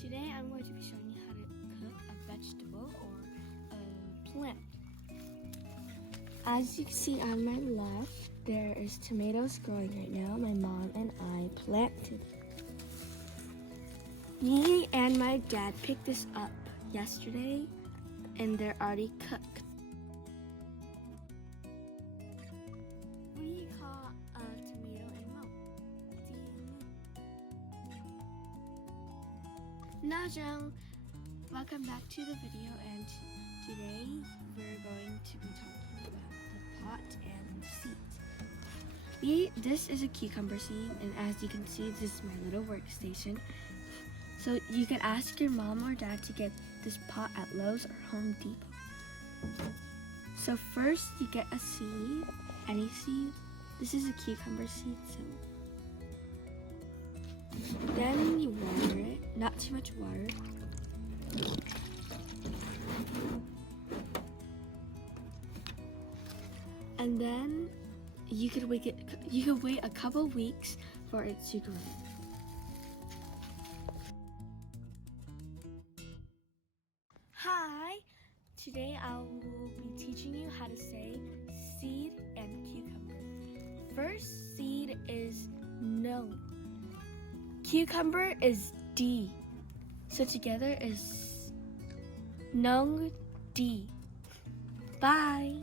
Today I'm going to be showing you how to cook a vegetable or a plant. As you can see on my left, there is tomatoes growing right now. My mom and I planted it. Me and my dad picked this up yesterday and they're already cooked. What do you call a tomato in Hmong? Najang, welcome back to the video, and today we're going to be talking about the pot and the seeds. This is a cucumber seed, and as you can see, this is my little workstation. So you could ask your mom or dad to get this pot at Lowe's or Home Depot. So first you get a seed, any seed. This is a cucumber seed, so then you water it, not too much water. And then you could wait a couple weeks for it to grow. Hi, today I will be teaching you how to say seed and cucumber. First seed is no. Cucumber is D. So together is Nong D. Bye.